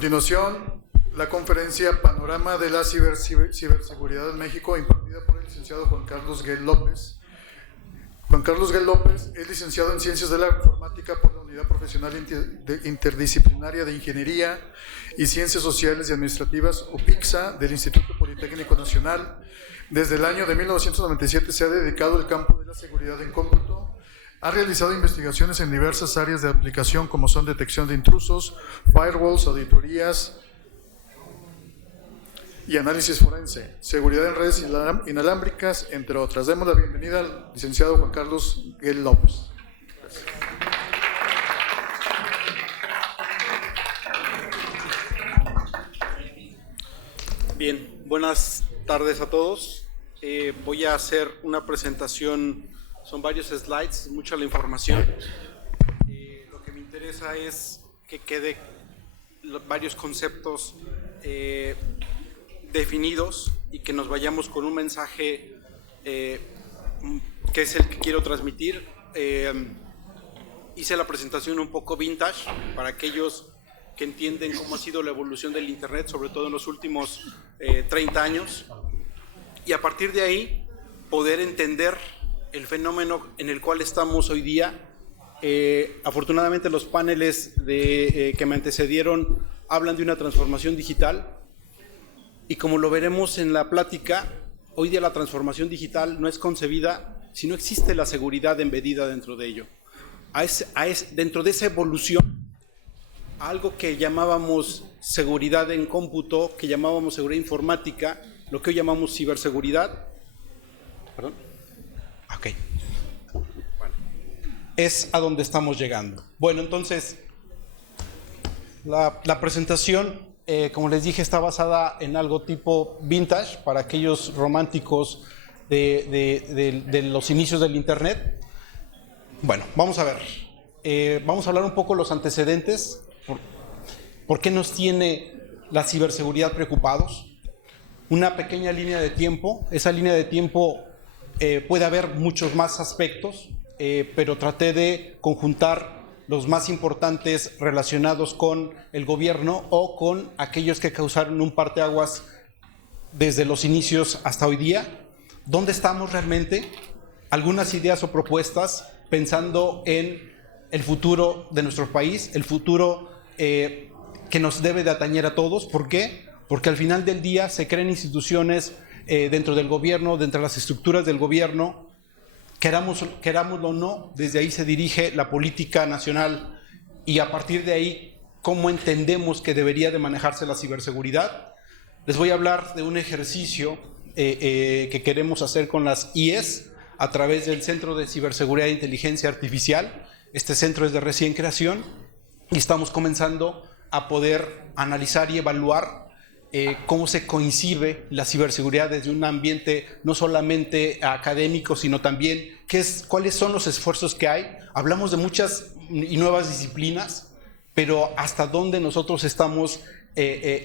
continuación, la conferencia Panorama de la Ciberseguridad en México, impartida por el licenciado Juan Carlos Guel López. Juan Carlos Guel López es licenciado en Ciencias de la Informática por la Unidad Profesional Interdisciplinaria de Ingeniería y Ciencias Sociales y Administrativas, UPICSA, del Instituto Politécnico Nacional. Desde el año de 1997 se ha dedicado al campo de la seguridad en cómputo. Ha realizado investigaciones en diversas áreas de aplicación como son detección de intrusos, firewalls, auditorías y análisis forense, seguridad en redes inalámbricas, entre otras. Demos la bienvenida al licenciado Juan Carlos Guel López. Gracias. Bien, buenas tardes a todos. Voy a hacer una presentación, son varios slides, mucha la información. Lo que me interesa es que quede varios conceptos definidos y que nos vayamos con un mensaje que es el que quiero transmitir. Hice la presentación un poco vintage para aquellos que entienden cómo ha sido la evolución del Internet, sobre todo en los últimos 30 años, y a partir de ahí poder entender el fenómeno en el cual estamos hoy día. Afortunadamente los paneles que me antecedieron hablan de una transformación digital, y como lo veremos en la plática, hoy día la transformación digital no es concebida si no existe la seguridad embedida dentro de ello. Dentro de esa evolución, algo que llamábamos seguridad en cómputo, que llamábamos seguridad informática, lo que hoy llamamos ciberseguridad, ¿perdón? Okay. Bueno, es a donde estamos llegando. Bueno, entonces, la presentación, como les dije, está basada en algo tipo vintage, para aquellos románticos de los inicios del Internet. Bueno, vamos a ver. Vamos a hablar un poco de los antecedentes. ¿Por qué nos tiene la ciberseguridad preocupados? Una pequeña línea de tiempo. Esa línea de tiempo puede haber muchos más aspectos, pero traté de conjuntar los más importantes relacionados con el gobierno o con aquellos que causaron un parteaguas desde los inicios hasta hoy día. ¿Dónde estamos realmente? Algunas ideas o propuestas pensando en el futuro de nuestro país, el futuro que nos debe de atañer a todos. ¿Por qué? Porque al final del día se crean instituciones dentro del gobierno, dentro de las estructuras del gobierno, querámoslo o no, desde ahí se dirige la política nacional, y a partir de ahí, ¿cómo entendemos que debería de manejarse la ciberseguridad? Les voy a hablar de un ejercicio que queremos hacer con las IES a través del Centro de Ciberseguridad e Inteligencia Artificial. Este centro es de recién creación y estamos comenzando a poder analizar y evaluar cómo se concibe la ciberseguridad desde un ambiente no solamente académico, sino también cuáles son los esfuerzos que hay. Hablamos de muchas y nuevas disciplinas, pero hasta dónde nosotros estamos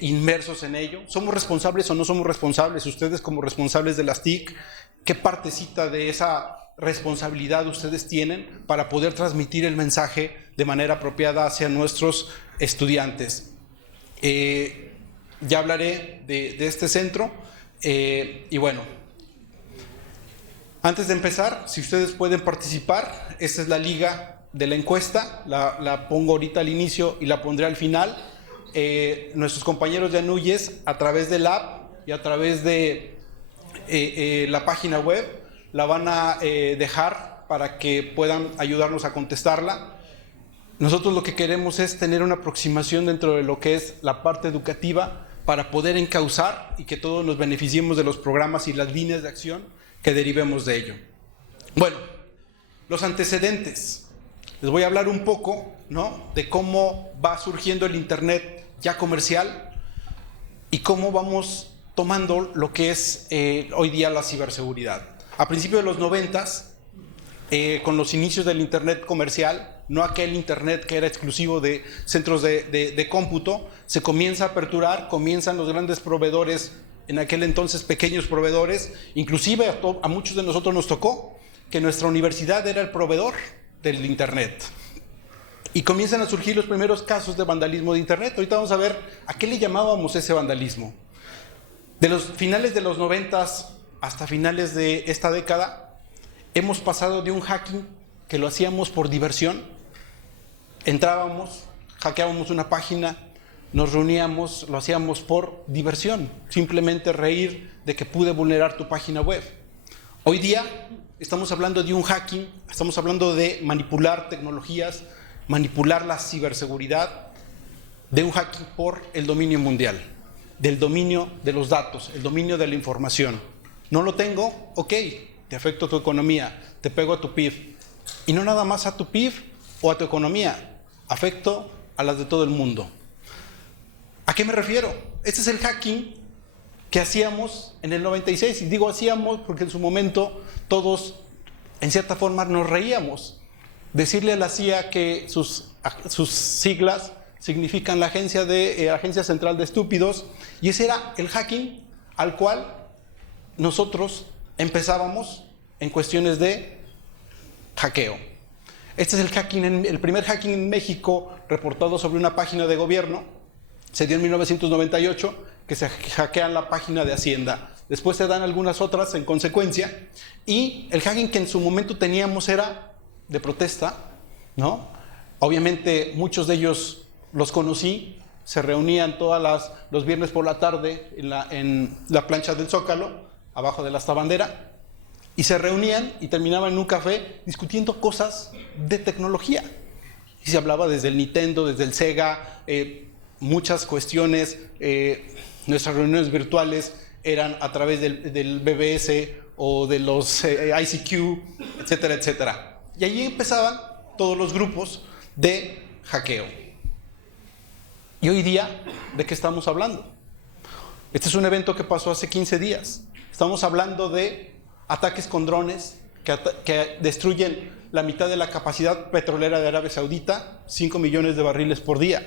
inmersos en ello. ¿Somos responsables o no somos responsables? Ustedes como responsables de las TIC, ¿qué partecita de esa responsabilidad ustedes tienen para poder transmitir el mensaje de manera apropiada hacia nuestros estudiantes? Ya hablaré de este centro y bueno, antes de empezar, si ustedes pueden participar, esta es la liga de la encuesta, la pongo ahorita al inicio y la pondré al final. Nuestros compañeros de ANUYES, a través del app y a través de la página web, la van a dejar para que puedan ayudarnos a contestarla. Nosotros lo que queremos es tener una aproximación dentro de lo que es la parte educativa para poder encauzar y que todos nos beneficiemos de los programas y las líneas de acción que derivemos de ello. Bueno, los antecedentes. Les voy a hablar un poco, ¿no?, de cómo va surgiendo el Internet ya comercial y cómo vamos tomando lo que es hoy día la ciberseguridad. A principios de los 90s, con los inicios del Internet comercial, no aquel Internet que era exclusivo de centros de cómputo, se comienza a aperturar, comienzan los grandes proveedores, en aquel entonces pequeños proveedores, inclusive a muchos de nosotros nos tocó que nuestra universidad era el proveedor del Internet. y comienzan a surgir los primeros casos de vandalismo de Internet. Ahorita vamos a ver a qué le llamábamos ese vandalismo. De los finales de los 90s hasta finales de esta década, hemos pasado de un hacking que lo hacíamos por diversión. Entrábamos, hackeábamos una página, nos reuníamos, lo hacíamos por diversión, simplemente reír de que pude vulnerar tu página web. Hoy día estamos hablando de un hacking, estamos hablando de manipular tecnologías, manipular la ciberseguridad, de un hacking por el dominio mundial, del dominio de los datos, el dominio de la información. No lo tengo, ok, te afecto a tu economía, te pego a tu PIB. Y no nada más a tu PIB o a tu economía, afecto a las de todo el mundo. ¿A qué me refiero? Este es el hacking que hacíamos en el 96, y digo hacíamos porque en su momento todos en cierta forma nos reíamos. Decirle a la CIA que sus siglas significan la Agencia Central de Estúpidos, y ese era el hacking al cual nosotros empezábamos en cuestiones de hackeo. Este es el primer hacking en México reportado sobre una página de gobierno. Se dio en 1998, que se hackean la página de Hacienda. Después se dan algunas otras en consecuencia, y el hacking que en su momento teníamos era de protesta, ¿no? Obviamente muchos de ellos los conocí, se reunían los viernes por la tarde en la plancha del Zócalo, abajo de la hasta bandera, y se reunían y terminaban en un café discutiendo cosas de tecnología. Y se hablaba desde el Nintendo, desde el Sega, muchas cuestiones. Nuestras reuniones virtuales eran a través del BBS o de los ICQ, etcétera, etcétera. Y allí empezaban todos los grupos de hackeo. Y hoy día, ¿de qué estamos hablando? Este es un evento que pasó hace 15 días. Estamos hablando de ataques con drones que destruyen la mitad de la capacidad petrolera de Arabia Saudita, 5 millones de barriles por día.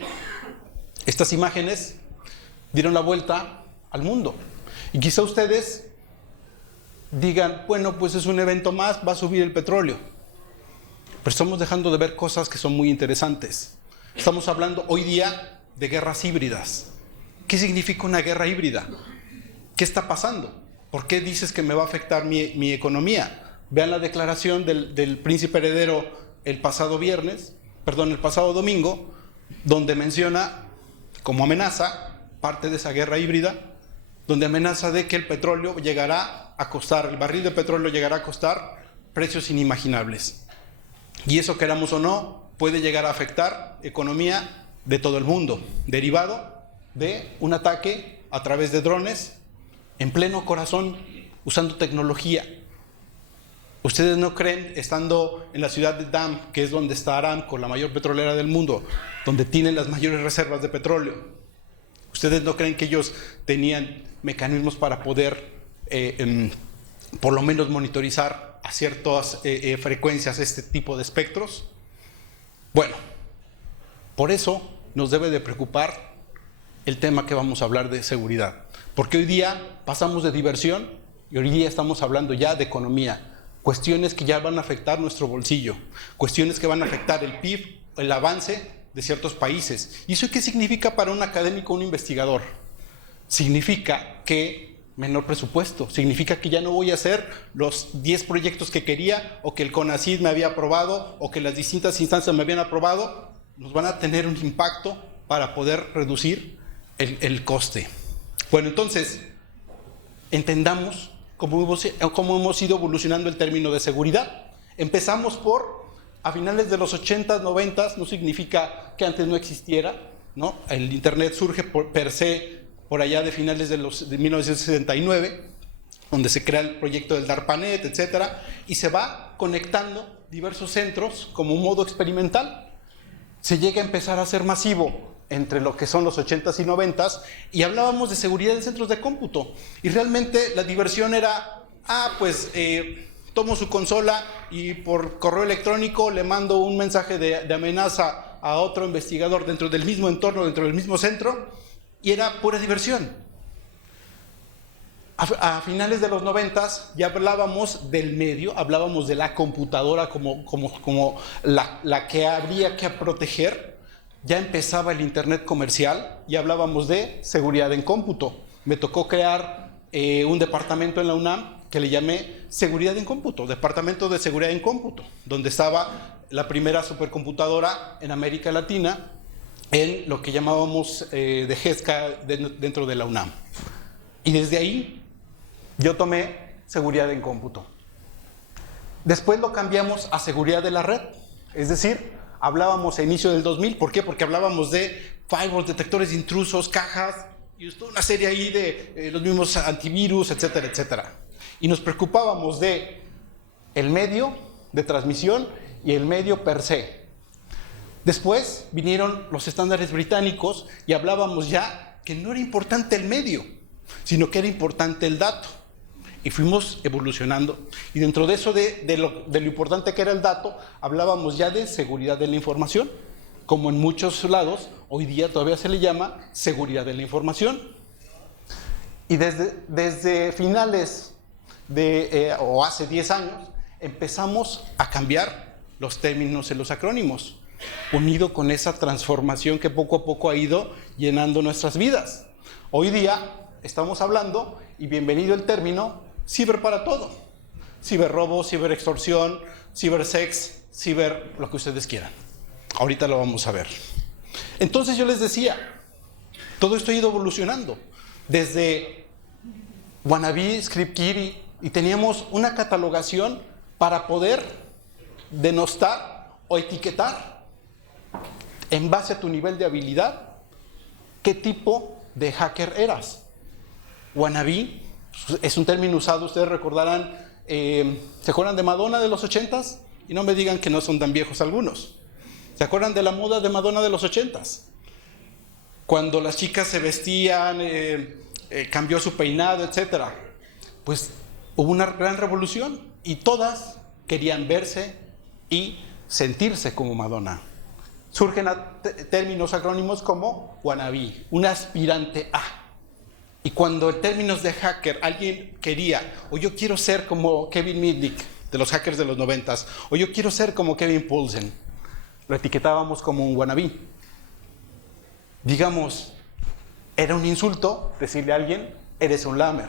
Estas imágenes dieron la vuelta al mundo. Y quizá ustedes digan, bueno, pues es un evento más, va a subir el petróleo. Pero estamos dejando de ver cosas que son muy interesantes. Estamos hablando hoy día de guerras híbridas. ¿Qué significa una guerra híbrida? ¿Qué está pasando? ¿Por qué dices que me va a afectar mi economía? Vean la declaración del príncipe heredero el pasado domingo, donde menciona como amenaza, parte de esa guerra híbrida, donde amenaza de que el petróleo el barril de petróleo llegará a costar precios inimaginables. Y eso, queramos o no, puede llegar a afectar economía de todo el mundo, derivado de un ataque a través de drones en pleno corazón, usando tecnología. ¿Ustedes no creen, estando en la ciudad de Dam, que es donde está Aramco, la mayor petrolera del mundo, donde tienen las mayores reservas de petróleo, ustedes no creen que ellos tenían mecanismos para poder, por lo menos, monitorizar a ciertas frecuencias este tipo de espectros? Bueno, por eso nos debe de preocupar el tema que vamos a hablar de seguridad, porque hoy día pasamos de diversión y hoy día estamos hablando ya de economía, cuestiones que ya van a afectar nuestro bolsillo, cuestiones que van a afectar el PIB, el avance de ciertos países. ¿Y eso qué significa para un académico, un investigador? Significa que menor presupuesto, significa que ya no voy a hacer los 10 proyectos que quería, o que el CONACYT me había aprobado, o que las distintas instancias me habían aprobado. Nos van a tener un impacto para poder reducir el coste. Bueno, entonces, entendamos cómo hemos ido evolucionando el término de seguridad. Empezamos por, a finales de los 80s, 90s, no significa que antes no existiera, ¿no? El Internet surge per se por allá de finales de 1969, donde se crea el proyecto del DARPANET, etcétera, y se va conectando diversos centros como un modo experimental. Se llega a empezar a ser masivo entre lo que son los 80s y 90s, y hablábamos de seguridad en centros de cómputo, y realmente la diversión era, tomo su consola y por correo electrónico le mando un mensaje de amenaza a otro investigador dentro del mismo entorno, dentro del mismo centro, y era pura diversión. A finales de los 90 ya hablábamos del medio, hablábamos de la computadora como la que habría que proteger. Ya empezaba el Internet comercial y hablábamos de seguridad en cómputo. Me tocó crear un departamento en la UNAM que le llamé Seguridad en Cómputo, Departamento de Seguridad en Cómputo, donde estaba la primera supercomputadora en América Latina en lo que llamábamos de GESCA dentro de la UNAM. Y desde ahí yo tomé seguridad en cómputo. Después lo cambiamos a seguridad de la red. Es decir, hablábamos a inicio del 2000. ¿Por qué? Porque hablábamos de firewalls, detectores de intrusos, cajas, y toda una serie ahí de los mismos antivirus, etcétera, etcétera. Y nos preocupábamos de el medio de transmisión y el medio per se. Después vinieron los estándares británicos y hablábamos ya que no era importante el medio, sino que era importante el dato. Y fuimos evolucionando. Y dentro de eso, de lo importante que era el dato, hablábamos ya de seguridad de la información. Como en muchos lados, hoy día todavía se le llama seguridad de la información. Y desde finales o hace 10 años, empezamos a cambiar los términos en los acrónimos, unido con esa transformación que poco a poco ha ido llenando nuestras vidas. Hoy día estamos hablando, y bienvenido el término, ciber para todo. Ciberrobo, ciberextorsión, cibersex, ciber, lo que ustedes quieran. Ahorita lo vamos a ver. Entonces yo les decía, todo esto ha ido evolucionando. Desde Wannabe, ScriptKitty, y teníamos una catalogación para poder denostar o etiquetar en base a tu nivel de habilidad qué tipo de hacker eras. Wannabe es un término usado, ustedes recordarán, ¿se acuerdan de Madonna de los 80s? Y no me digan que no son tan viejos algunos. ¿Se acuerdan de la moda de Madonna de los 80s? Cuando las chicas se vestían, cambió su peinado, etc. Pues hubo una gran revolución y todas querían verse y sentirse como Madonna. Surgen términos acrónimos como Wannabe, un aspirante a. Y cuando en términos de hacker alguien quería, o yo quiero ser como Kevin Mitnick, de los hackers de los 90s, o yo quiero ser como Kevin Poulsen, lo etiquetábamos como un wannabe. Digamos, era un insulto decirle a alguien, eres un lamer.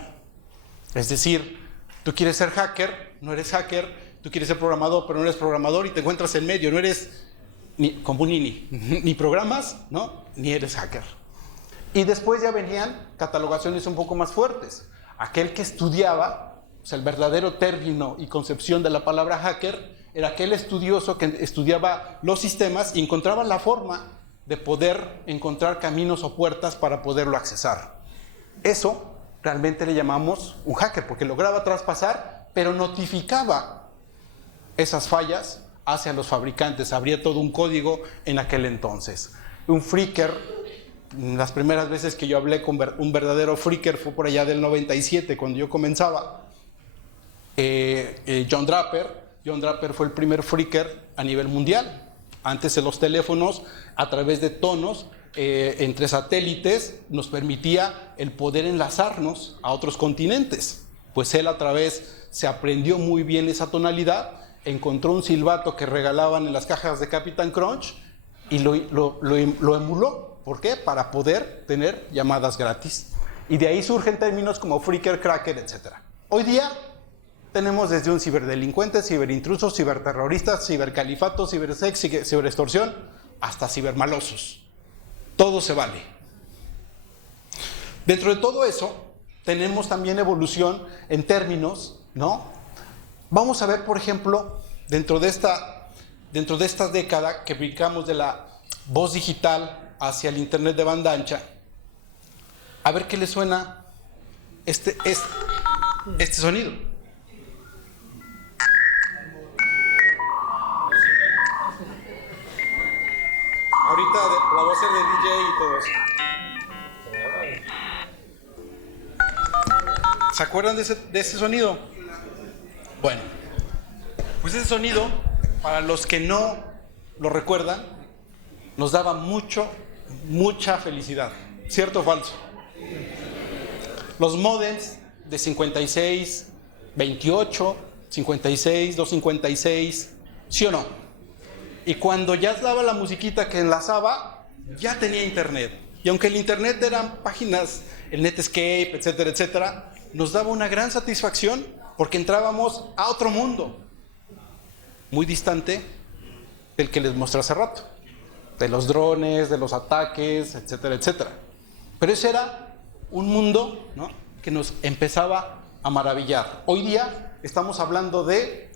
Es decir, tú quieres ser hacker, no eres hacker, tú quieres ser programador, pero no eres programador y te encuentras en medio, no eres como un ni programas, ¿no? Ni eres hacker. Y después ya venían catalogaciones un poco más fuertes. Aquel que estudiaba, o sea, el verdadero término y concepción de la palabra hacker, era aquel estudioso que estudiaba los sistemas y encontraba la forma de poder encontrar caminos o puertas para poderlo accesar. Eso realmente le llamamos un hacker, porque lograba traspasar, pero notificaba esas fallas hacia los fabricantes. Habría todo un código en aquel entonces. Un phreaker, las primeras veces que yo hablé con un verdadero phreaker fue por allá del 97, cuando yo comenzaba. John Draper fue el primer phreaker a nivel mundial. Antes en los teléfonos, a través de tonos entre satélites, nos permitía el poder enlazarnos a otros continentes. Pues él se aprendió muy bien esa tonalidad, encontró un silbato que regalaban en las cajas de Captain Crunch y lo emuló. ¿Por qué? Para poder tener llamadas gratis. Y de ahí surgen términos como phreaker, cracker, etc. Hoy día tenemos desde un ciberdelincuente, ciberintruso, ciberterrorista, cibercalifato, cibersex, ciberextorsión, hasta cibermalosos. Todo se vale. Dentro de todo eso, tenemos también evolución en términos, ¿no? Vamos a ver, por ejemplo, dentro de esta década que brincamos de la voz digital hacia el Internet de banda ancha, a ver qué le suena este sonido. Ahorita la voz es de DJ y todo eso. ¿Se acuerdan de ese sonido? Bueno, pues ese sonido, para los que no lo recuerdan, nos daba mucha felicidad. ¿Cierto o falso? Los modems de 56, 28, 56, 256, ¿sí o no? Y cuando ya daba la musiquita que enlazaba, ya tenía internet. Y aunque el internet eran páginas, el Netscape, etcétera, etcétera, nos daba una gran satisfacción porque entrábamos a otro mundo, muy distante del que les mostré hace rato, de los drones, de los ataques, etcétera, etcétera. Pero ese era un mundo, ¿no?, que nos empezaba a maravillar. Hoy día estamos hablando de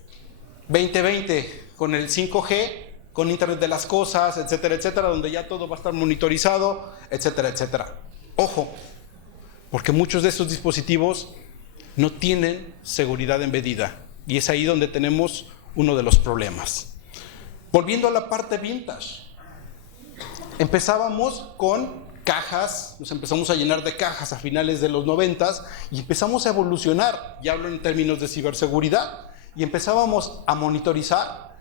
2020, con el 5G, con Internet de las Cosas, etcétera, etcétera, donde ya todo va a estar monitorizado, etcétera, etcétera. Ojo, porque muchos de estos dispositivos no tienen seguridad embedida, y es ahí donde tenemos uno de los problemas. Volviendo a la parte vintage, empezábamos con cajas, nos empezamos a llenar de cajas a finales de los 90s y empezamos a evolucionar, ya hablo en términos de ciberseguridad, y empezábamos a monitorizar.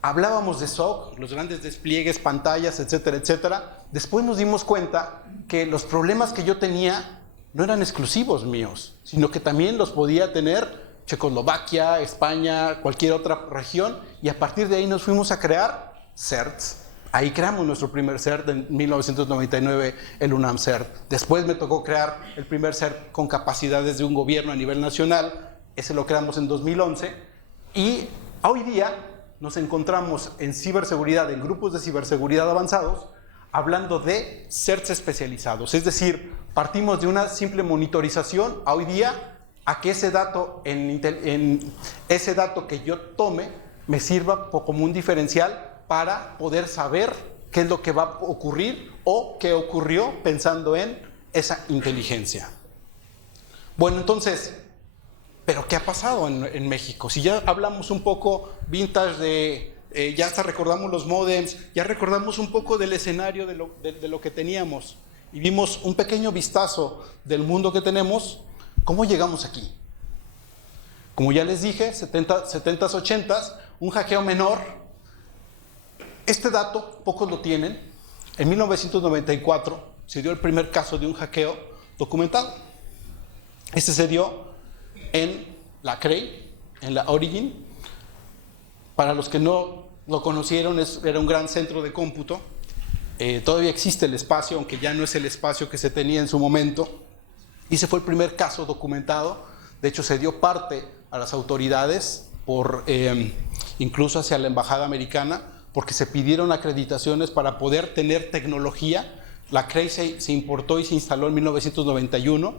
Hablábamos de SOC, los grandes despliegues, pantallas, etcétera, etcétera. Después nos dimos cuenta que los problemas que yo tenía no eran exclusivos míos, sino que también los podía tener Checoslovaquia, España, cualquier otra región, y a partir de ahí nos fuimos a crear CERTs. Ahí creamos nuestro primer CERT en 1999, el UNAM CERT. Después me tocó crear el primer CERT con capacidades de un gobierno a nivel nacional, ese lo creamos en 2011, y hoy día nos encontramos en ciberseguridad, en grupos de ciberseguridad avanzados, hablando de CERTs especializados. Es decir, partimos de una simple monitorización a hoy día a que ese dato, ese dato que yo tome me sirva como un diferencial para poder saber qué es lo que va a ocurrir o qué ocurrió pensando en esa inteligencia. Bueno, entonces, ¿pero qué ha pasado en México? Si ya hablamos un poco vintage ya hasta recordamos los módems, ya recordamos un poco del escenario de lo que teníamos y vimos un pequeño vistazo del mundo que tenemos, ¿cómo llegamos aquí? Como ya les dije, 70s, 80s, un hackeo menor. Este dato, pocos lo tienen. En 1994 se dio el primer caso de un hackeo documentado. Este se dio en la Cray, en la Origin. Para los que no lo conocieron, era un gran centro de cómputo. Todavía existe el espacio, aunque ya no es el espacio que se tenía en su momento. Y ese fue el primer caso documentado. De hecho, se dio parte a las autoridades, incluso hacia la embajada americana, porque se pidieron acreditaciones para poder tener tecnología. La Cray se importó y se instaló en 1991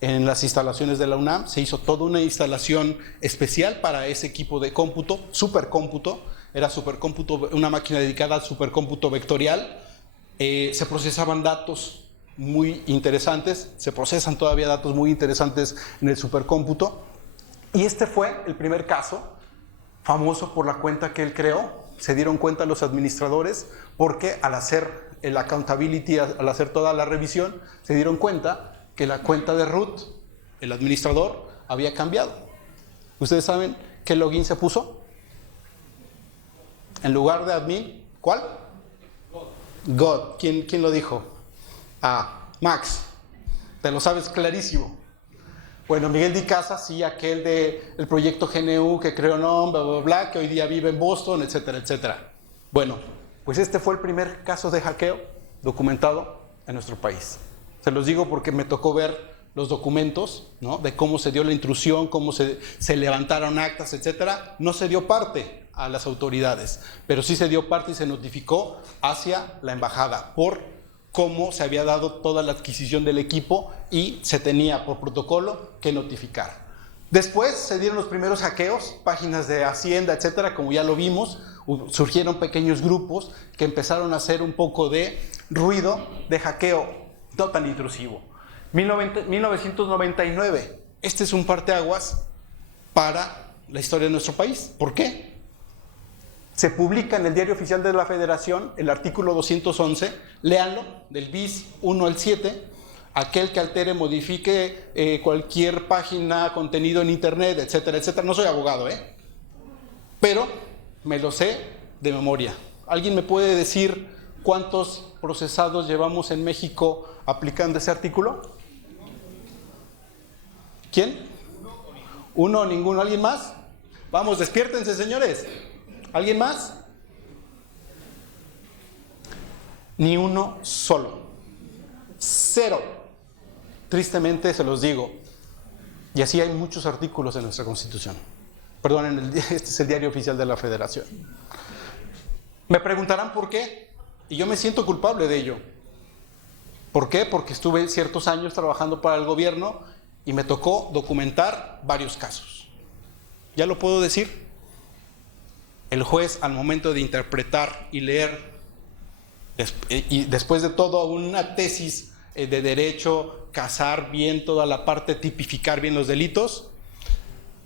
en las instalaciones de la UNAM. Se hizo toda una instalación especial para ese equipo de cómputo, supercómputo. Era supercómputo, una máquina dedicada al supercómputo vectorial. Se procesaban datos muy interesantes, se procesan todavía datos muy interesantes en el supercómputo. Y este fue el primer caso, famoso por la cuenta que él creó. Se dieron cuenta los administradores porque al hacer el accountability, al hacer toda la revisión, se dieron cuenta que la cuenta de root, el administrador, había cambiado. ¿Ustedes saben qué login se puso? En lugar de admin, ¿cuál? God. ¿Quién lo dijo? Max. Te lo sabes clarísimo. Bueno, Miguel Di Casa, sí, aquel del proyecto GNU que creó NOM, bla, bla, bla, que hoy día vive en Boston, etcétera, etcétera. Bueno, pues este fue el primer caso de hackeo documentado en nuestro país. Se los digo porque me tocó ver los documentos, ¿no?, de cómo se dio la intrusión, cómo se levantaron actas, etcétera. No se dio parte a las autoridades, pero sí se dio parte y se notificó hacia la embajada por cómo se había dado toda la adquisición del equipo y se tenía por protocolo que notificar. Después se dieron los primeros hackeos, páginas de Hacienda, etcétera, como ya lo vimos. Surgieron pequeños grupos que empezaron a hacer un poco de ruido de hackeo no tan intrusivo. 1999, este es un parteaguas para la historia de nuestro país. ¿Por qué? Se publica en el Diario Oficial de la Federación el artículo 211, léanlo, del bis 1 al 7, aquel que altere, modifique cualquier página, contenido en internet, etcétera, etcétera. No soy abogado, pero me lo sé de memoria. ¿Alguien me puede decir cuántos procesados llevamos en México aplicando ese artículo? ¿Quién? ¿Uno o ninguno? ¿Alguien más? Vamos, despiértense, señores. ¿Alguien más? Ni uno solo. Cero. Tristemente se los digo. Y así hay muchos artículos en nuestra Constitución. Perdón, este es el diario oficial de la Federación. Me preguntarán por qué. Y yo me siento culpable de ello. ¿Por qué? Porque estuve ciertos años trabajando para el gobierno y me tocó documentar varios casos. ¿Ya lo puedo decir? El juez, al momento de interpretar y leer, y después de todo una tesis de derecho, cazar bien toda la parte, tipificar bien los delitos,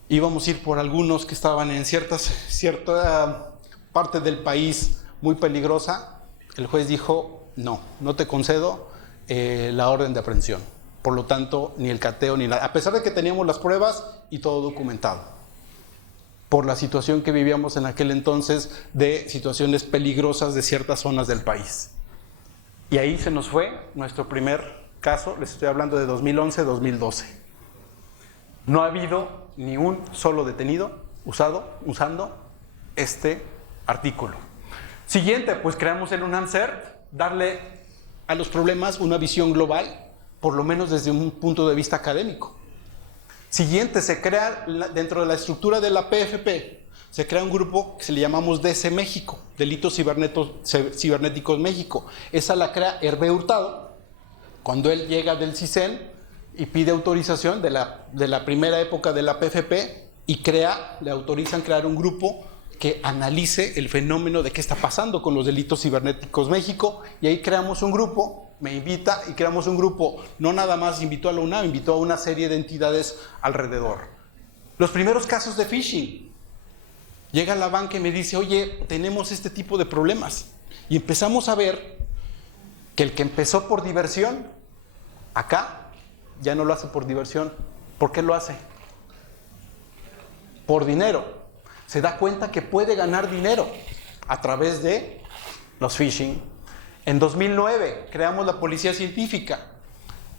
íbamos a ir por algunos que estaban en cierta parte del país muy peligrosa. El juez dijo, no te concedo la orden de aprehensión. Por lo tanto, ni el cateo ni nada, a pesar de que teníamos las pruebas y todo documentado, por la situación que vivíamos en aquel entonces de situaciones peligrosas de ciertas zonas del país. Y ahí se nos fue nuestro primer caso, les estoy hablando de 2011-2012. No ha habido ni un solo detenido usando este artículo. Siguiente, pues creamos el UNAM-CERT, darle a los problemas una visión global, por lo menos desde un punto de vista académico. Siguiente, se crea dentro de la estructura de la PFP, se crea un grupo que se le llamamos DC México, Delitos Cibernéticos México. Esa la crea Hervé Hurtado, cuando él llega del CISEN y pide autorización de la primera época de la PFP y le autorizan crear un grupo que analice el fenómeno de qué está pasando con los delitos cibernéticos México, y ahí creamos un grupo, me invita y creamos un grupo, no nada más invitó a la UNAM, invitó a una serie de entidades alrededor. Los primeros casos de phishing, llega la banca y me dice, oye, tenemos este tipo de problemas, y empezamos a ver que el que empezó por diversión, acá ya no lo hace por diversión. ¿Por qué lo hace? Por dinero. Se da cuenta que puede ganar dinero a través de los phishing. En 2009 creamos la Policía Científica,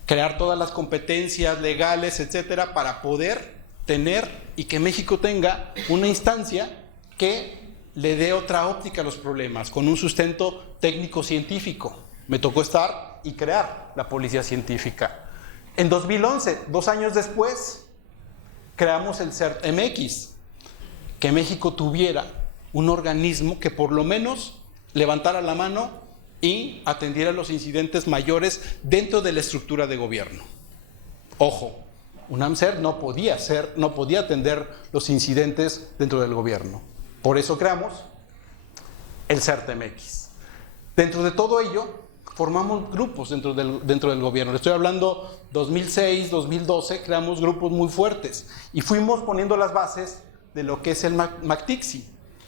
crear todas las competencias legales, etcétera, para poder tener y que México tenga una instancia que le dé otra óptica a los problemas, con un sustento técnico-científico. Me tocó estar y crear la Policía Científica. En 2011, 2 años después, creamos el CERT-MX, que México tuviera un organismo que por lo menos levantara la mano y atendiera los incidentes mayores dentro de la estructura de gobierno. Ojo, UNAM-CERT no podía atender los incidentes dentro del gobierno. Por eso creamos el CERT-MX. Dentro de todo ello, formamos grupos dentro del gobierno. Le estoy hablando 2006, 2012, creamos grupos muy fuertes y fuimos poniendo las bases de lo que es el MACTICSI.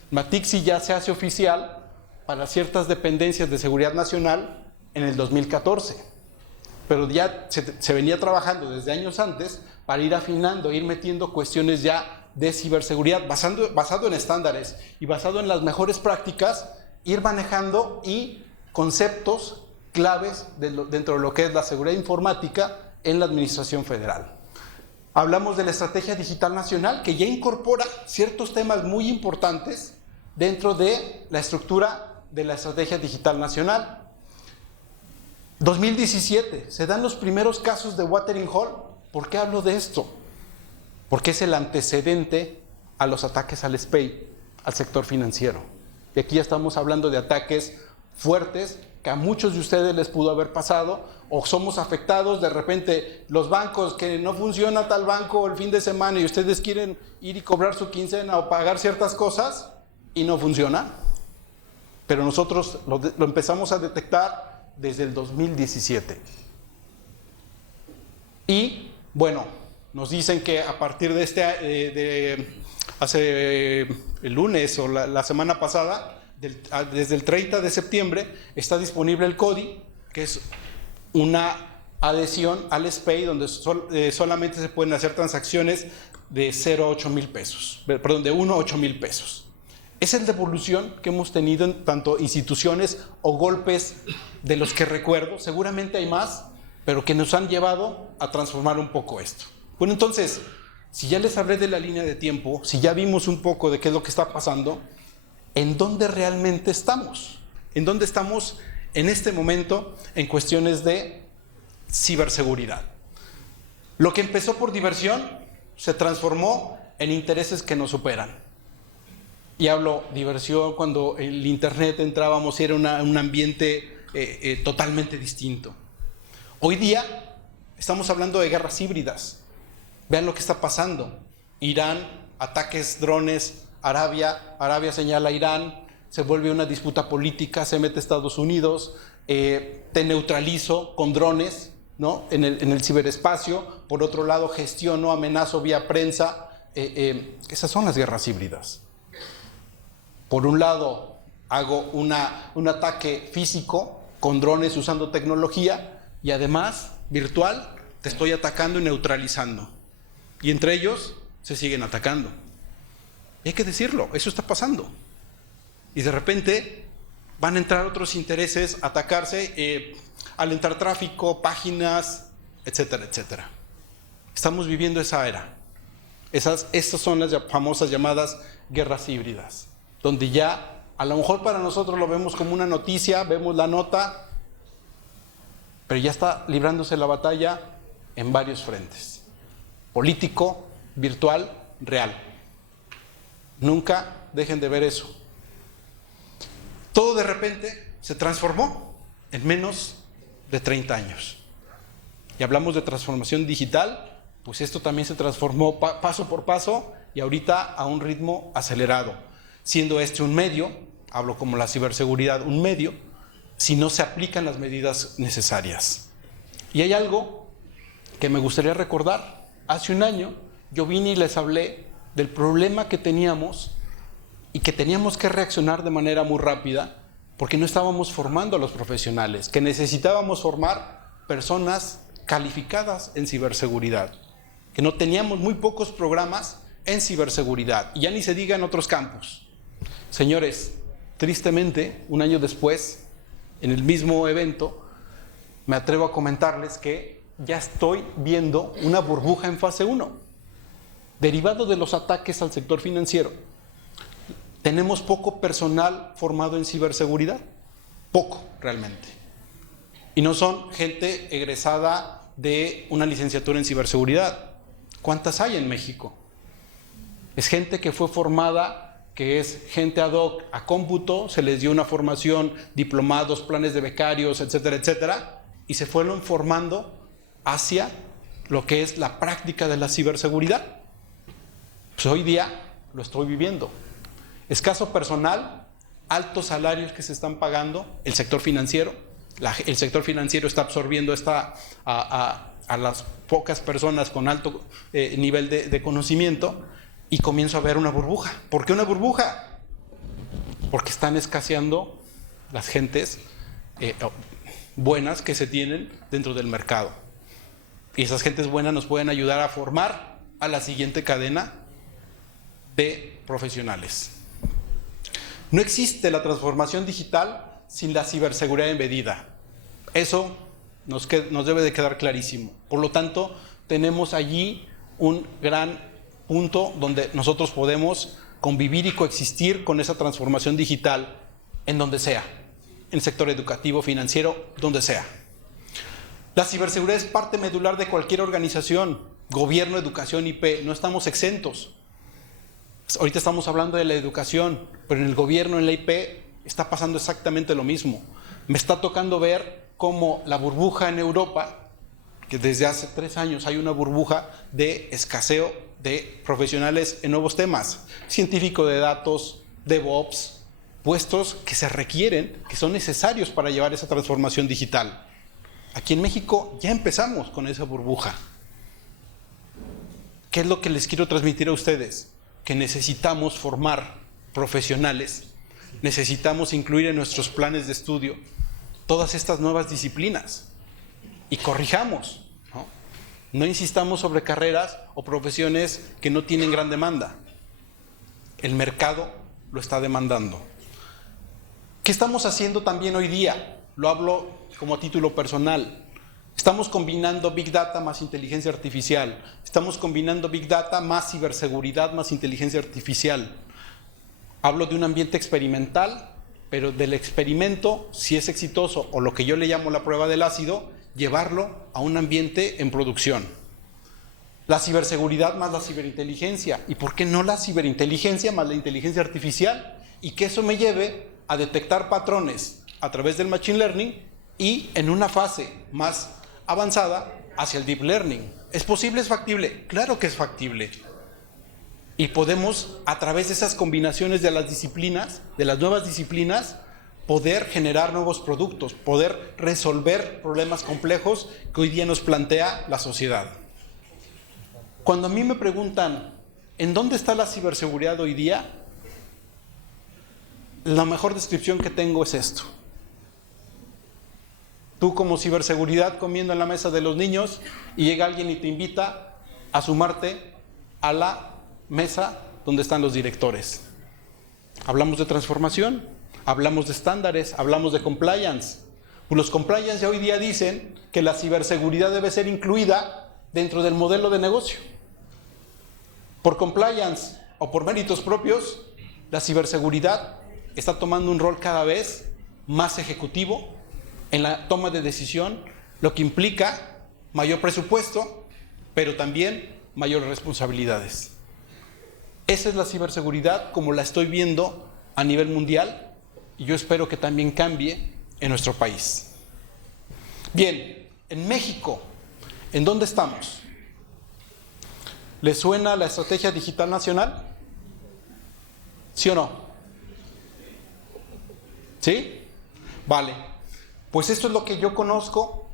MACTICSI ya se hace oficial para ciertas dependencias de seguridad nacional en el 2014, pero ya se venía trabajando desde años antes para ir afinando, ir metiendo cuestiones ya de ciberseguridad basado en estándares y basado en las mejores prácticas, ir manejando y conceptos claves dentro de lo que es la seguridad informática en la Administración Federal. Hablamos de la Estrategia Digital Nacional, que ya incorpora ciertos temas muy importantes dentro de la estructura de la Estrategia Digital Nacional. 2017, se dan los primeros casos de Watering Hole. ¿Por qué hablo de esto? Porque es el antecedente a los ataques al SPEI, al sector financiero. Y aquí ya estamos hablando de ataques fuertes que a muchos de ustedes les pudo haber pasado, o somos afectados de repente los bancos, que no funciona tal banco el fin de semana y ustedes quieren ir y cobrar su quincena o pagar ciertas cosas y no funciona. Pero nosotros lo empezamos a detectar desde el 2017. Y bueno, nos dicen que a partir de hace el lunes o la semana pasada, desde el 30 de septiembre, está disponible el CODI, que es una adhesión al SPEI donde solamente se pueden hacer transacciones de 0 a 8 mil pesos, perdón, de 1 a 8 mil pesos. Es el de evolución que hemos tenido en tanto instituciones o golpes de los que recuerdo, seguramente hay más, pero que nos han llevado a transformar un poco esto. Bueno, entonces, si ya les hablé de la línea de tiempo, si ya vimos un poco de qué es lo que está pasando, ¿en dónde realmente estamos? ¿En dónde estamos en este momento en cuestiones de ciberseguridad? Lo que empezó por diversión se transformó en intereses que nos superan. Y hablo diversión cuando el Internet entrábamos y era un ambiente totalmente distinto. Hoy día estamos hablando de guerras híbridas. Vean lo que está pasando. Irán, ataques drones, Arabia señala a Irán, se vuelve una disputa política, se mete Estados Unidos, te neutralizo con drones, ¿no? en el ciberespacio. Por otro lado, gestiono, amenazo vía prensa. Esas son las guerras híbridas. Por un lado, hago un ataque físico con drones usando tecnología y además, virtual, te estoy atacando y neutralizando. Y entre ellos se siguen atacando. Y hay que decirlo, eso está pasando. Y de repente van a entrar otros intereses, atacarse, alentar tráfico, páginas, etcétera, etcétera. Estamos viviendo esa era. Estas son las famosas llamadas guerras híbridas, donde ya a lo mejor para nosotros lo vemos como una noticia, vemos la nota, pero ya está librándose la batalla en varios frentes. Político, virtual, real. Nunca dejen de ver eso. Todo de repente se transformó en menos de 30 años. Y hablamos de transformación digital, pues esto también se transformó paso por paso y ahorita a un ritmo acelerado. Siendo este un medio, hablo como la ciberseguridad, un medio, si no se aplican las medidas necesarias. Y hay algo que me gustaría recordar. Hace un año yo vine y les hablé del problema que teníamos y que teníamos que reaccionar de manera muy rápida porque no estábamos formando a los profesionales, que necesitábamos formar personas calificadas en ciberseguridad, que no teníamos muy pocos programas en ciberseguridad y ya ni se diga en otros campos. Señores, tristemente, un año después, en el mismo evento, me atrevo a comentarles que ya estoy viendo una burbuja en fase 1, derivado de los ataques al sector financiero. Tenemos poco personal formado en ciberseguridad, poco realmente. Y no son gente egresada de una licenciatura en ciberseguridad. ¿Cuántas hay en México? Es gente que fue formada, que es gente ad hoc a cómputo, se les dio una formación, diplomados, planes de becarios, etcétera, etcétera, y se fueron formando hacia lo que es la práctica de la ciberseguridad. Pues hoy día lo estoy viviendo. Escaso personal, altos salarios que se están pagando, el sector financiero. El sector financiero está absorbiendo a las pocas personas con alto nivel de conocimiento y comienzo a ver una burbuja. ¿Por qué una burbuja? Porque están escaseando las gentes buenas que se tienen dentro del mercado. Y esas gentes buenas nos pueden ayudar a formar a la siguiente cadena de profesionales. No existe la transformación digital sin la ciberseguridad embedida. Eso nos debe de quedar clarísimo. Por lo tanto, tenemos allí un gran punto donde nosotros podemos convivir y coexistir con esa transformación digital en donde sea, en el sector educativo, financiero, donde sea. La ciberseguridad es parte medular de cualquier organización, gobierno, educación, IP, no estamos exentos. Ahorita estamos hablando de la educación, pero en el gobierno, en la IP, está pasando exactamente lo mismo. Me está tocando ver cómo la burbuja en Europa, que desde hace 3 años hay una burbuja de escaseo de profesionales en nuevos temas, científico de datos, DevOps, puestos que se requieren, que son necesarios para llevar esa transformación digital. Aquí en México ya empezamos con esa burbuja. ¿Qué es lo que les quiero transmitir a ustedes? Que necesitamos formar profesionales, necesitamos incluir en nuestros planes de estudio todas estas nuevas disciplinas y corrijamos, ¿no? No insistamos sobre carreras o profesiones que no tienen gran demanda. El mercado lo está demandando. ¿Qué estamos haciendo también hoy día? Lo hablo como a título personal. Estamos combinando Big Data más inteligencia artificial. Estamos combinando Big Data más ciberseguridad más inteligencia artificial. Hablo de un ambiente experimental, pero del experimento, si es exitoso, o lo que yo le llamo la prueba del ácido, llevarlo a un ambiente en producción. La ciberseguridad más la ciberinteligencia. ¿Y por qué no la ciberinteligencia más la inteligencia artificial? Y que eso me lleve a detectar patrones a través del Machine Learning y en una fase más avanzada hacia el Deep Learning. ¿Es posible? ¿Es factible? Claro que es factible. Y podemos, a través de esas combinaciones de las disciplinas, de las nuevas disciplinas, poder generar nuevos productos, poder resolver problemas complejos que hoy día nos plantea la sociedad. Cuando a mí me preguntan, ¿en dónde está la ciberseguridad hoy día? La mejor descripción que tengo es esto. Tú como ciberseguridad comiendo en la mesa de los niños y llega alguien y te invita a sumarte a la mesa donde están los directores. Hablamos de transformación, hablamos de estándares, hablamos de compliance. Pues los compliance ya hoy día dicen que la ciberseguridad debe ser incluida dentro del modelo de negocio. Por compliance o por méritos propios, la ciberseguridad está tomando un rol cada vez más ejecutivo en la toma de decisión, lo que implica mayor presupuesto, pero también mayores responsabilidades. Esa es la ciberseguridad como la estoy viendo a nivel mundial y yo espero que también cambie en nuestro país. Bien, en México, ¿en dónde estamos? ¿Les suena la Estrategia Digital Nacional? ¿Sí o no? ¿Sí? Vale. Pues esto es lo que yo conozco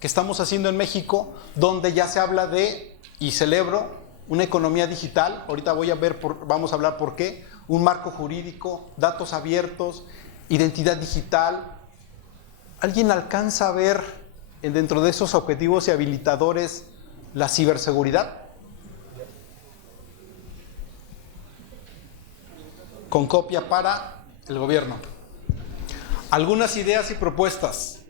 que estamos haciendo en México, donde ya se habla de, y celebro, una economía digital. Ahorita vamos a hablar por qué. Un marco jurídico, datos abiertos, identidad digital. ¿Alguien alcanza a ver dentro de esos objetivos y habilitadores la ciberseguridad? Con copia para el gobierno. Algunas ideas y propuestas.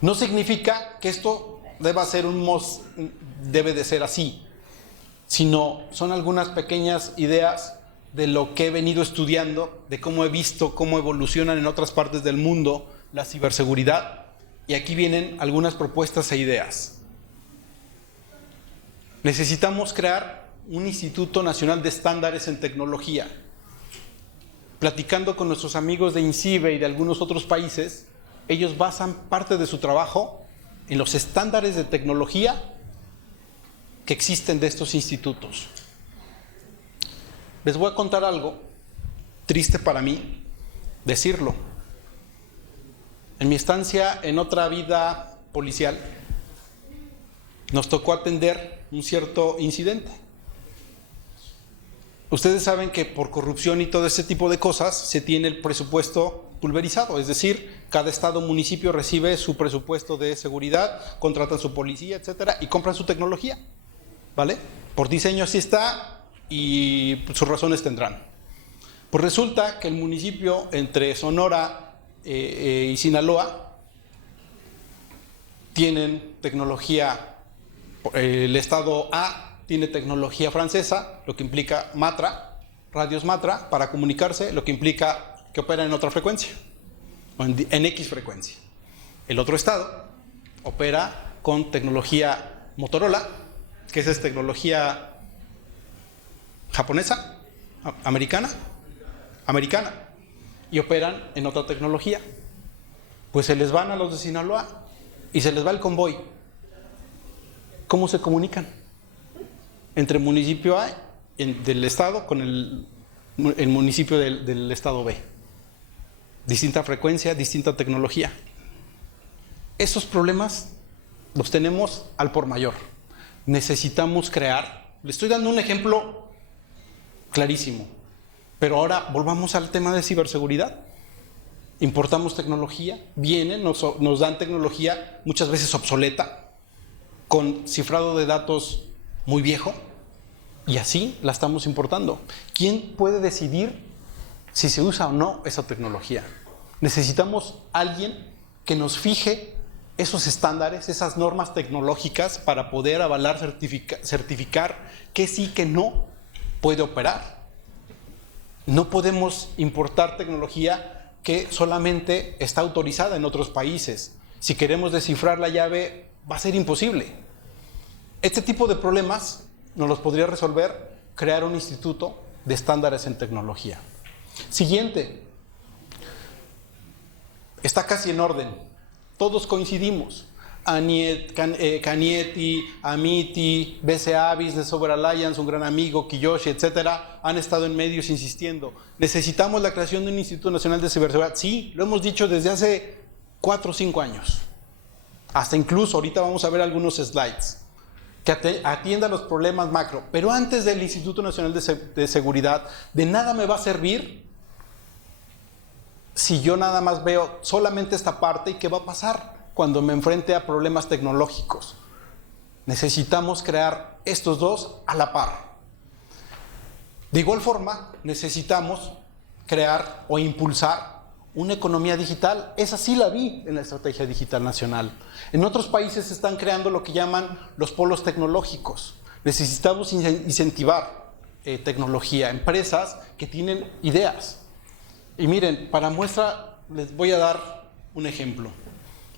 No significa que esto debe de ser así, sino son algunas pequeñas ideas de lo que he venido estudiando, de cómo he visto cómo evolucionan en otras partes del mundo la ciberseguridad, y aquí vienen algunas propuestas e ideas. Necesitamos crear un Instituto Nacional de Estándares en Tecnología. Platicando con nuestros amigos de INCIBE y de algunos otros países, ellos basan parte de su trabajo en los estándares de tecnología que existen de estos institutos. Les voy a contar algo triste para mí decirlo. En mi estancia en otra vida policial, nos tocó atender un cierto incidente. Ustedes saben que por corrupción y todo ese tipo de cosas se tiene el presupuesto pulverizado, es decir, cada estado o municipio recibe su presupuesto de seguridad, contratan su policía, etcétera, y compran su tecnología, ¿vale? Por diseño así está y sus razones tendrán. Pues resulta que el municipio entre Sonora y Sinaloa tienen tecnología, el estado A tiene tecnología francesa, lo que implica Matra, radios Matra para comunicarse, lo que implica que operan en otra frecuencia, o en X frecuencia. El otro estado opera con tecnología Motorola, que esa es tecnología japonesa, americana, y operan en otra tecnología. Pues se les van a los de Sinaloa y se les va el convoy. ¿Cómo se comunican? Entre municipio A del estado con el municipio del estado B. Distinta frecuencia, distinta tecnología. Esos problemas los tenemos al por mayor. Necesitamos crear. Le estoy dando un ejemplo clarísimo. Pero ahora volvamos al tema de ciberseguridad. Importamos tecnología, vienen, nos dan tecnología muchas veces obsoleta, con cifrado de datos muy viejo, y así la estamos importando. ¿Quién puede decidir si se usa o no esa tecnología? Necesitamos alguien que nos fije esos estándares, esas normas tecnológicas para poder avalar, certificar que sí, que no puede operar. No podemos importar tecnología que solamente está autorizada en otros países. Si queremos descifrar la llave, va a ser imposible. Este tipo de problemas nos los podría resolver crear un instituto de estándares en tecnología. Siguiente. Está casi en orden. Todos coincidimos. Canietti, Amity, BCA, Business Over Alliance, un gran amigo, Kiyoshi, etcétera, han estado en medios insistiendo. ¿Necesitamos la creación de un Instituto Nacional de Ciberseguridad? Sí, lo hemos dicho desde hace 4 o 5 años. Hasta incluso, ahorita vamos a ver algunos slides, que atienda los problemas macro. Pero antes del Instituto Nacional de Seguridad, de nada me va a servir si yo nada más veo solamente esta parte. ¿Y qué va a pasar cuando me enfrente a problemas tecnológicos? Necesitamos crear estos dos a la par. De igual forma, necesitamos crear o impulsar una economía digital. Esa sí la vi en la Estrategia Digital Nacional. En otros países están creando lo que llaman los polos tecnológicos. Necesitamos incentivar tecnología, empresas que tienen ideas. Y miren, para muestra les voy a dar un ejemplo.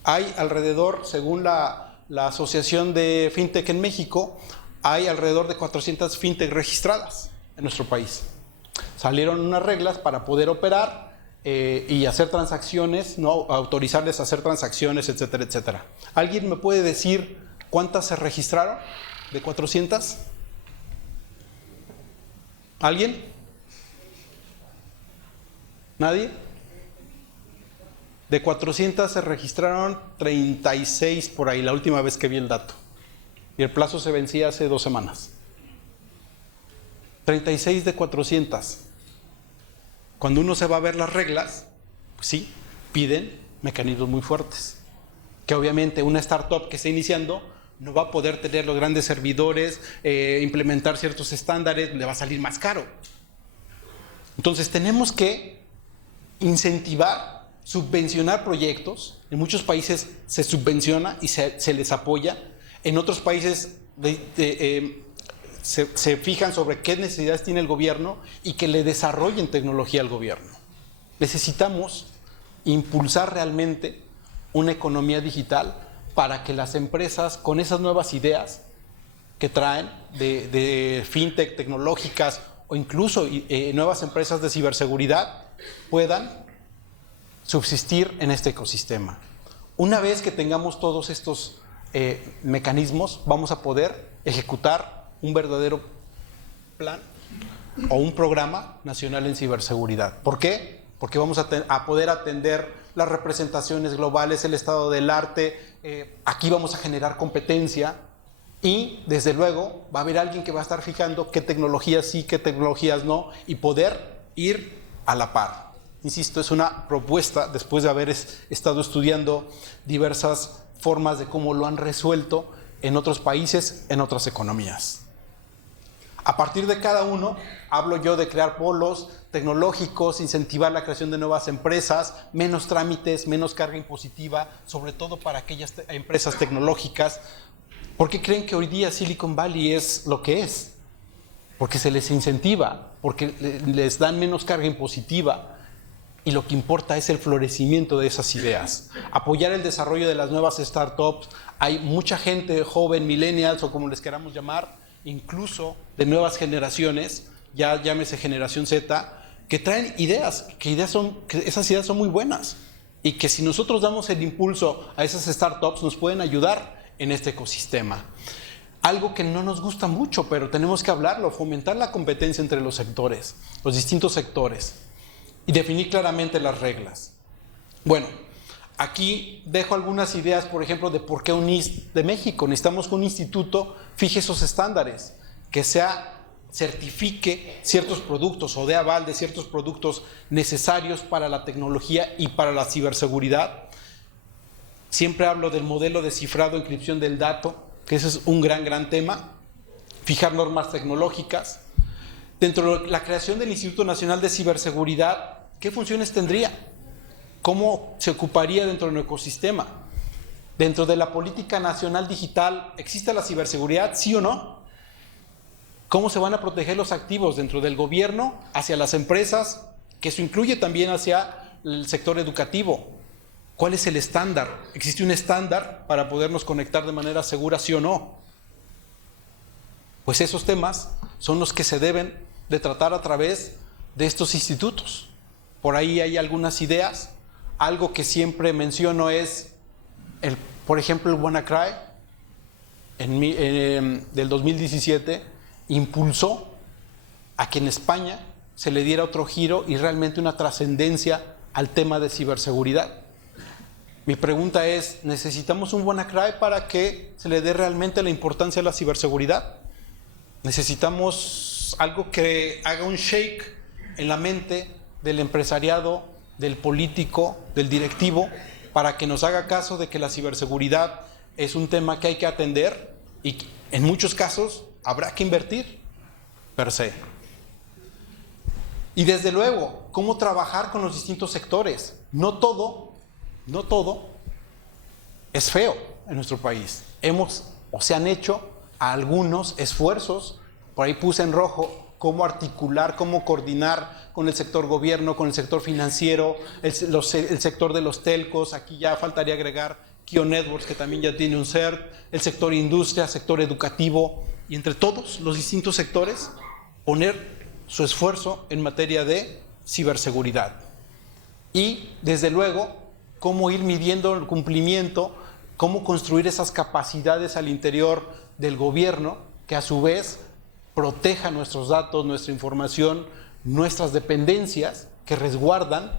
Hay alrededor, según la Asociación de FinTech en México, hay alrededor de 400 FinTech registradas en nuestro país. Salieron unas reglas para poder operar y hacer transacciones, ¿no? Autorizarles a hacer transacciones, etcétera, etcétera. ¿Alguien me puede decir cuántas se registraron de 400? ¿Alguien? ¿Nadie? De 400 se registraron 36 por ahí, la última vez que vi el dato. Y el plazo se vencía hace 2 semanas. 36 de 400. Cuando uno se va a ver las reglas, pues sí, piden mecanismos muy fuertes. Que obviamente una startup que está iniciando no va a poder tener los grandes servidores, implementar ciertos estándares, le va a salir más caro. Entonces tenemos que incentivar, subvencionar proyectos. En muchos países se subvenciona y se les apoya. En otros países se fijan sobre qué necesidades tiene el gobierno y que le desarrollen tecnología al gobierno. Necesitamos impulsar realmente una economía digital para que las empresas, con esas nuevas ideas que traen de fintech tecnológicas o incluso nuevas empresas de ciberseguridad, puedan subsistir en este ecosistema. Una vez que tengamos todos estos mecanismos, vamos a poder ejecutar un verdadero plan o un programa nacional en ciberseguridad. ¿Por qué? Porque vamos a poder atender las representaciones globales, el estado del arte. Aquí vamos a generar competencia y, desde luego, va a haber alguien que va a estar fijando qué tecnologías sí, qué tecnologías no, y poder ir a la par. Insisto, es una propuesta después de haber estado estudiando diversas formas de cómo lo han resuelto en otros países, en otras economías. A partir de cada uno, hablo yo de crear polos tecnológicos, incentivar la creación de nuevas empresas, menos trámites, menos carga impositiva, sobre todo para aquellas empresas tecnológicas. ¿Por qué creen que hoy día Silicon Valley es lo que es? Porque se les incentiva, porque les dan menos carga impositiva. Y lo que importa es el florecimiento de esas ideas. Apoyar el desarrollo de las nuevas startups. Hay mucha gente joven, millennials o como les queramos llamar, incluso de nuevas generaciones, ya llámese generación Z, que traen ideas, que esas ideas son muy buenas y que si nosotros damos el impulso a esas startups nos pueden ayudar en este ecosistema. Algo que no nos gusta mucho, pero tenemos que hablarlo, fomentar la competencia entre los sectores, los distintos sectores y definir claramente las reglas. Bueno, aquí dejo algunas ideas, por ejemplo, de por qué un NIST de México. Necesitamos que un instituto fije esos estándares, que certifique ciertos productos o dé aval de ciertos productos necesarios para la tecnología y para la ciberseguridad. Siempre hablo del modelo de cifrado, encripción del dato, que ese es un gran tema. Fijar normas tecnológicas. Dentro de la creación del Instituto Nacional de Ciberseguridad, ¿qué funciones tendría? ¿Cómo se ocuparía dentro de un ecosistema? Dentro de la política nacional digital, ¿existe la ciberseguridad, sí o no? ¿Cómo se van a proteger los activos dentro del gobierno hacia las empresas? Que eso incluye también hacia el sector educativo. ¿Cuál es el estándar? ¿Existe un estándar para podernos conectar de manera segura, sí o no? Pues esos temas son los que se deben de tratar a través de estos institutos. Por ahí hay algunas ideas. Algo que siempre menciono es, por ejemplo, el WannaCry del 2017 impulsó a que en España se le diera otro giro y realmente una trascendencia al tema de ciberseguridad. Mi pregunta es, ¿necesitamos un WannaCry para que se le dé realmente la importancia a la ciberseguridad? ¿Necesitamos algo que haga un shake en la mente del empresariado, del político, del directivo, para que nos haga caso de que la ciberseguridad es un tema que hay que atender y en muchos casos habrá que invertir per se? Y desde luego, ¿cómo trabajar con los distintos sectores? No todo es feo en nuestro país. Se han hecho algunos esfuerzos, por ahí puse en rojo, cómo articular, cómo coordinar con el sector gobierno, con el sector financiero, el sector de los telcos, aquí ya faltaría agregar Kio Networks, que también ya tiene un CERT, el sector industria, sector educativo, y entre todos los distintos sectores, poner su esfuerzo en materia de ciberseguridad. Y, desde luego, cómo ir midiendo el cumplimiento, cómo construir esas capacidades al interior del gobierno, que a su vez proteja nuestros datos, nuestra información, nuestras dependencias, que resguardan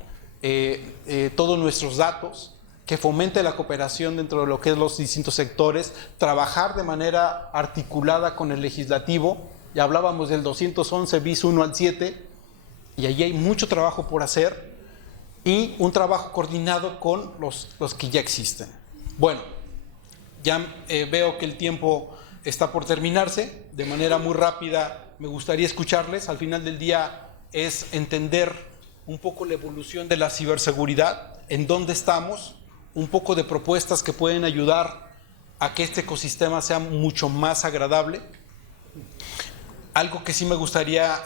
todos nuestros datos, que fomente la cooperación dentro de lo que es los distintos sectores, trabajar de manera articulada con el legislativo. Ya hablábamos del 211 bis 1 al 7, y allí hay mucho trabajo por hacer, y un trabajo coordinado con los que ya existen. Bueno, ya veo que el tiempo está por terminarse. De manera muy rápida me gustaría escucharles. Al final del día es entender un poco la evolución de la ciberseguridad, en dónde estamos, un poco de propuestas que pueden ayudar a que este ecosistema sea mucho más agradable. Algo que sí me gustaría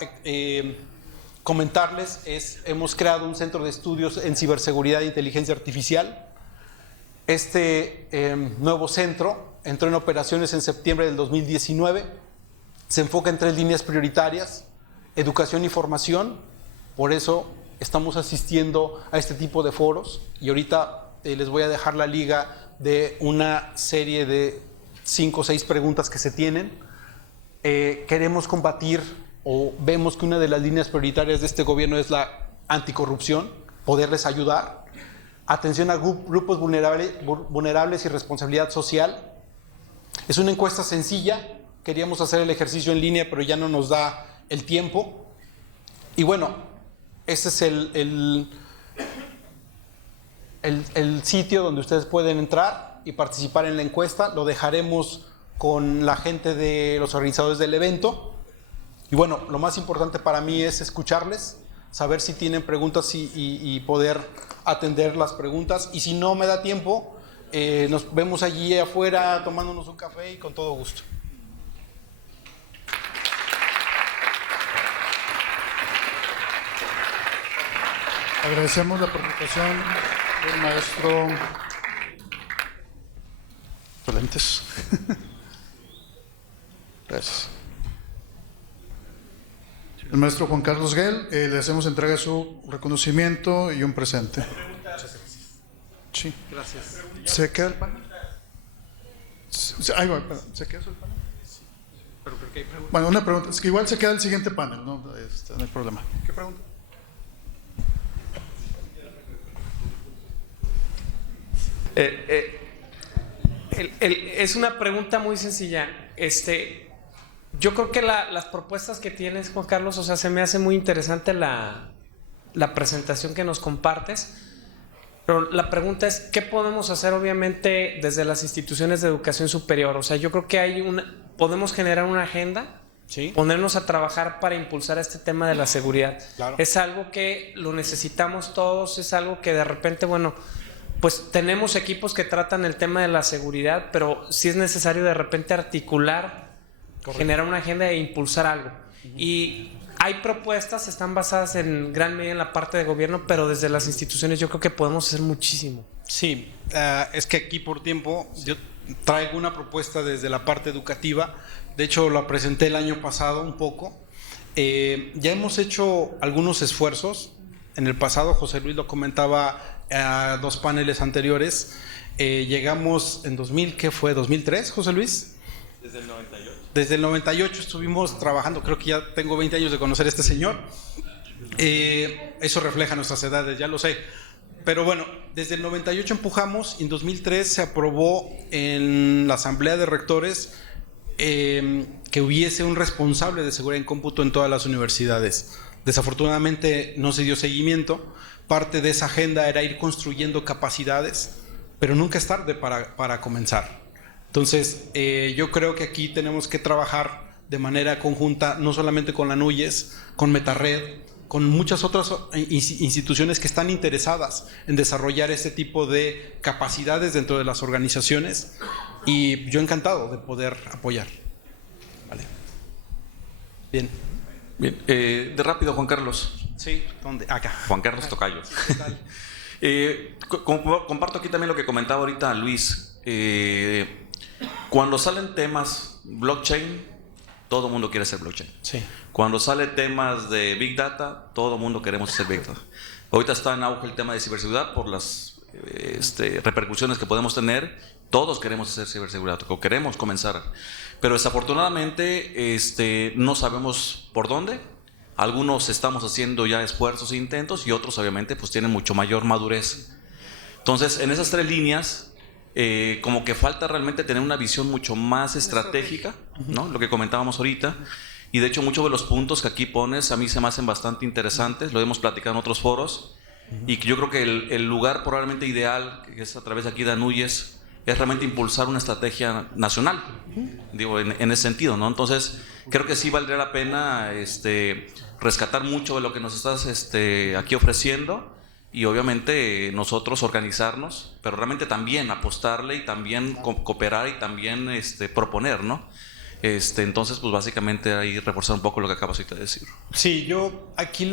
comentarles es, hemos creado un centro de estudios en ciberseguridad e inteligencia artificial. Este nuevo centro entró en operaciones en septiembre del 2019. Se enfoca en 3 líneas prioritarias: educación y formación. Por eso estamos asistiendo a este tipo de foros, y ahorita les voy a dejar la liga de una serie de 5 o 6 preguntas que se tienen. Queremos combatir, o vemos que una de las líneas prioritarias de este gobierno es la anticorrupción, poderles ayudar. Atención a grupos vulnerables y responsabilidad social. Es una encuesta sencilla. Queríamos hacer el ejercicio en línea, pero ya no nos da el tiempo. Y bueno, ese es el sitio donde ustedes pueden entrar y participar en la encuesta. Lo dejaremos con la gente de los organizadores del evento. Y bueno, lo más importante para mí es escucharles, saber si tienen preguntas y poder atender las preguntas. Y si no me da tiempo, nos vemos allí afuera tomándonos un café, y con todo gusto. Agradecemos la participación del maestro Lentes. Gracias. El maestro Juan Carlos Guel, le hacemos entrega de su reconocimiento y un presente. Sí. Gracias. ¿Se queda el panel? Ahí va, ¿se queda el panel? Pero creo que hay preguntas. Bueno, una pregunta. Es que igual se queda el siguiente panel, no hay problema. ¿Qué pregunta? Es una pregunta muy sencilla. Yo creo que las propuestas que tienes, Juan Carlos, o sea, se me hace muy interesante la presentación que nos compartes, pero la pregunta es, ¿qué podemos hacer obviamente desde las instituciones de educación superior? O sea, yo creo que podemos generar una agenda, ¿sí?, ponernos a trabajar para impulsar este tema de la seguridad. Claro. Es algo que lo necesitamos todos, es algo que de repente, bueno, pues tenemos equipos que tratan el tema de la seguridad, pero sí es necesario de repente articular, generar una agenda e impulsar algo. Y hay propuestas, están basadas en gran medida en la parte de gobierno, pero desde las instituciones yo creo que podemos hacer muchísimo. Sí, es que aquí por tiempo yo traigo una propuesta desde la parte educativa. De hecho, la presenté el año pasado un poco. Ya hemos hecho algunos esfuerzos. En el pasado, José Luis lo comentaba a 2 paneles anteriores. Llegamos en 2000, ¿qué fue? ¿2003, José Luis? Desde el 98. Desde el 98 estuvimos trabajando, creo que ya tengo 20 años de conocer a este señor. Eso refleja nuestras edades, ya lo sé. Pero bueno, desde el 98 empujamos, y en 2003 se aprobó en la Asamblea de Rectores que hubiese un responsable de seguridad en cómputo en todas las universidades. Desafortunadamente no se dio seguimiento. Parte de esa agenda era ir construyendo capacidades, pero nunca es tarde para comenzar. Entonces, yo creo que aquí tenemos que trabajar de manera conjunta, no solamente con la NUYES, con Metarred, con muchas otras instituciones que están interesadas en desarrollar este tipo de capacidades dentro de las organizaciones, y yo encantado de poder apoyar. Vale. Bien. Bien, de rápido, Juan Carlos. Sí, ¿dónde? Acá. Juan Carlos Tocayo. Comparto aquí también lo que comentaba ahorita Luis. Cuando salen temas blockchain, todo el mundo quiere ser blockchain. Sí. Cuando salen temas de Big Data, todo el mundo queremos hacer Big Data. Ahorita está en auge el tema de ciberseguridad por las repercusiones que podemos tener. Todos queremos hacer ciberseguridad, o queremos comenzar. Pero desafortunadamente no sabemos por dónde. Algunos estamos haciendo ya esfuerzos e intentos, y otros obviamente pues tienen mucho mayor madurez. Entonces, en esas 3 líneas, como que falta realmente tener una visión mucho más estratégica, ¿no? Lo que comentábamos ahorita. Y de hecho muchos de los puntos que aquí pones a mí se me hacen bastante interesantes, lo hemos platicado en otros foros, y que yo creo que el lugar probablemente ideal, que es a través de aquí de ANUYES, es realmente impulsar una estrategia nacional, digo, en ese sentido, ¿no? Entonces, creo que sí valdría la pena rescatar mucho de lo que nos estás aquí ofreciendo, y obviamente nosotros organizarnos, pero realmente también apostarle y también cooperar y también proponer, ¿no? Entonces, pues básicamente ahí reforzar un poco lo que acabas de decir. Sí, yo aquí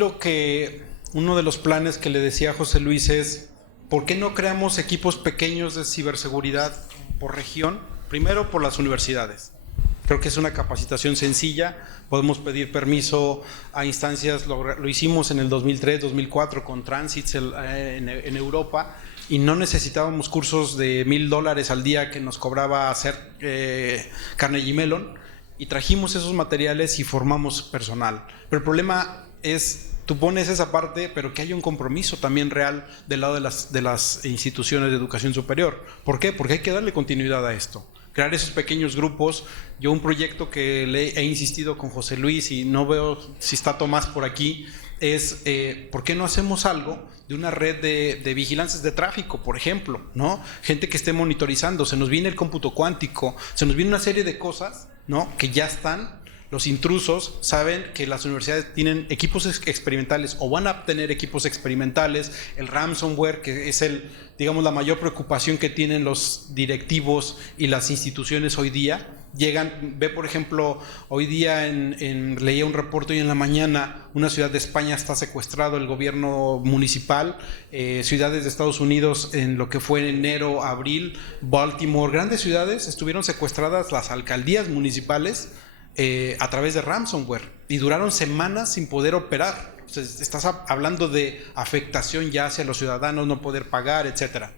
uno de los planes que le decía a José Luis es, ¿por qué no creamos equipos pequeños de ciberseguridad por región? Primero, por las universidades. Creo que es una capacitación sencilla, podemos pedir permiso a instancias, lo hicimos en el 2003, 2004 con Transits en Europa, y no necesitábamos cursos de $1,000 al día que nos cobraba hacer Carnegie Mellon, y trajimos esos materiales y formamos personal. Pero el problema es, tú pones esa parte, pero que haya un compromiso también real del lado de las instituciones de educación superior. ¿Por qué? Porque hay que darle continuidad a esto. Crear esos pequeños grupos. Yo un proyecto que le he insistido con José Luis, y no veo si está Tomás por aquí, es ¿por qué no hacemos algo de una red de vigilancias de tráfico, por ejemplo, ¿no? Gente que esté monitorizando, se nos viene el cómputo cuántico, se nos viene una serie de cosas, ¿no? Que ya están. Los intrusos saben que las universidades tienen equipos experimentales o van a tener equipos experimentales. El ransomware, que es digamos, la mayor preocupación que tienen los directivos y las instituciones hoy día. Ve por ejemplo, hoy día leía un reporte hoy en la mañana, una ciudad de España está secuestrado el gobierno municipal, ciudades de Estados Unidos en lo que fue en enero, abril, Baltimore, grandes ciudades estuvieron secuestradas las alcaldías municipales a través de ransomware, y duraron semanas sin poder operar. Entonces, estás hablando de afectación ya hacia los ciudadanos, no poder pagar, etcétera.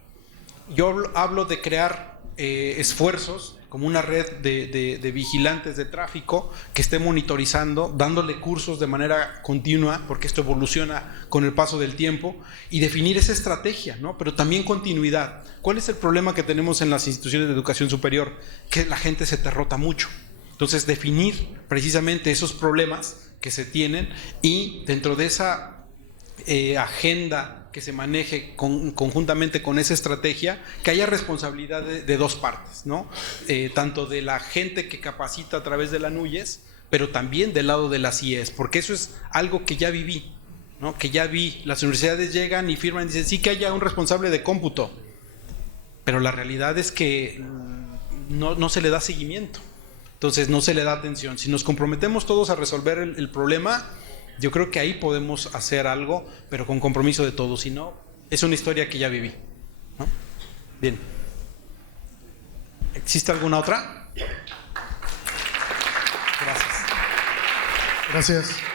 Yo hablo de crear esfuerzos como una red de vigilantes de tráfico que esté monitorizando, dándole cursos de manera continua, porque esto evoluciona con el paso del tiempo, y definir esa estrategia, ¿no? Pero también continuidad. ¿Cuál es el problema que tenemos en las instituciones de educación superior? Que la gente se te rota mucho. Entonces, definir precisamente esos problemas que se tienen, y dentro de esa agenda que se maneje conjuntamente con esa estrategia, que haya responsabilidad de 2 partes, ¿no? Tanto de la gente que capacita a través de la NUYES, pero también del lado de las IES, porque eso es algo que ya viví, ¿no? Que ya vi. Las universidades llegan y firman y dicen, sí, que haya un responsable de cómputo. pero la realidad es que no se le da seguimiento. Entonces no se le da atención. Si nos comprometemos todos a resolver el problema, yo creo que ahí podemos hacer algo, pero con compromiso de todos. Si no, es una historia que ya viví, ¿no? Bien. ¿Existe alguna otra? Gracias. Gracias.